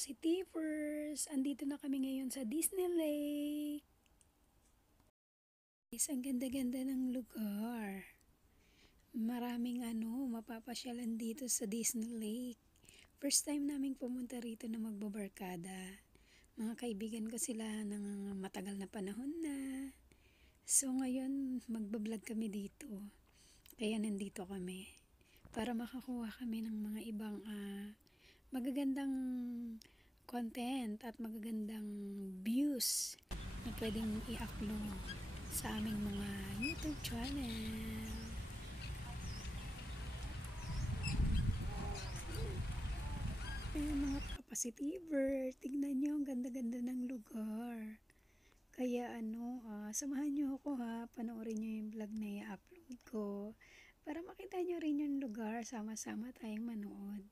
Kapasitivers! Andito na kami ngayon sa Disney Lake. Guys, ang ganda-ganda ng lugar. Maraming mapapasyalan dito sa Disney Lake. First time naming pumunta rito na magbabarkada. Mga kaibigan ko sila ng matagal na panahon na. So ngayon, magbablog kami dito. Kaya nandito kami. Para makakuha kami ng mga ibang magagandang content at magagandang views na pwedeng i-upload sa aming mga YouTube channel. Ayan mga kapasitiver, tignan nyo ang ganda-ganda ng lugar. Kaya samahan nyo ako panoorin nyo yung vlog na i-upload ko para makita nyo rin yung lugar, sama-sama tayong manood.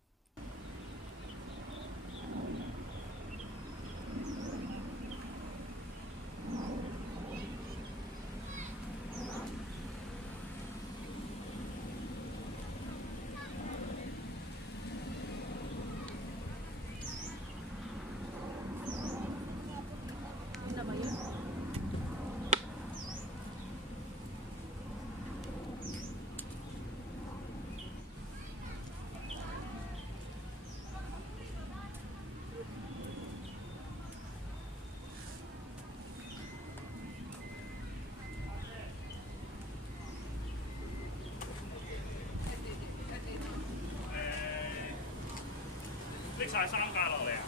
拎晒3架落嚟啊！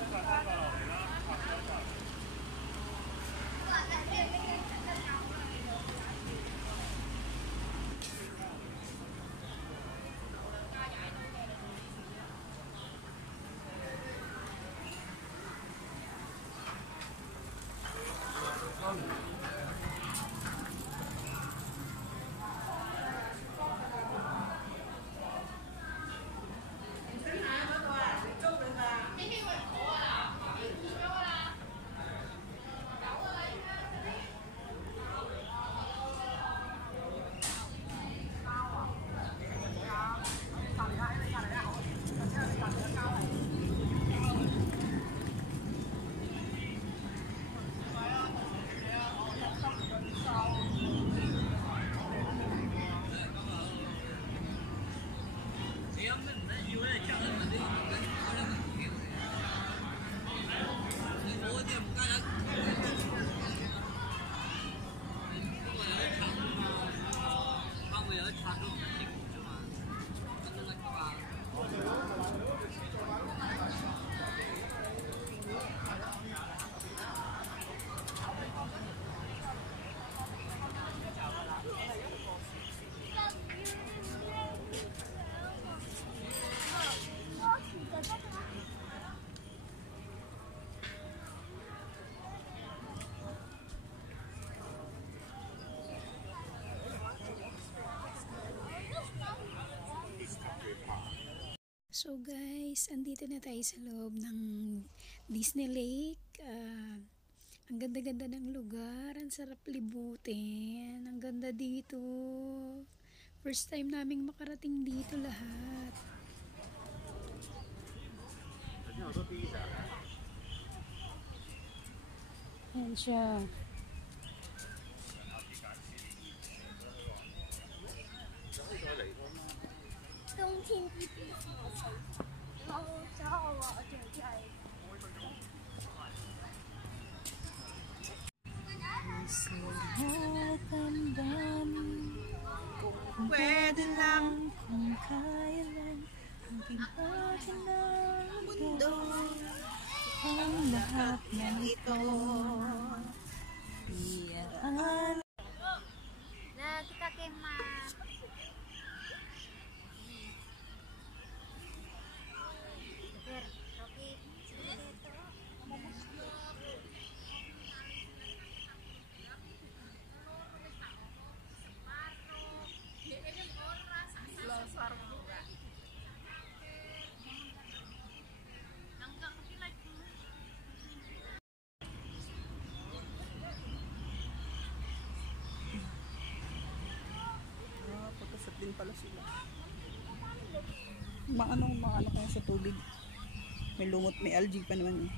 拎晒3架落嚟啦，拍咗一陣。So guys, andito na tayo sa loob ng Disney Lake. Ang ganda-ganda ng lugar, ang sarap libutin, ang ganda dito. First time naming makarating dito lahat. Ayan siya. Kung pwede lang, kung kaya lang, ang pinagin ng mundo, ang lahat ng ito, iyaan. Kita kema. din pala sila. Maano kaya sa tubig. May lumot, may algae pa naman. Eh.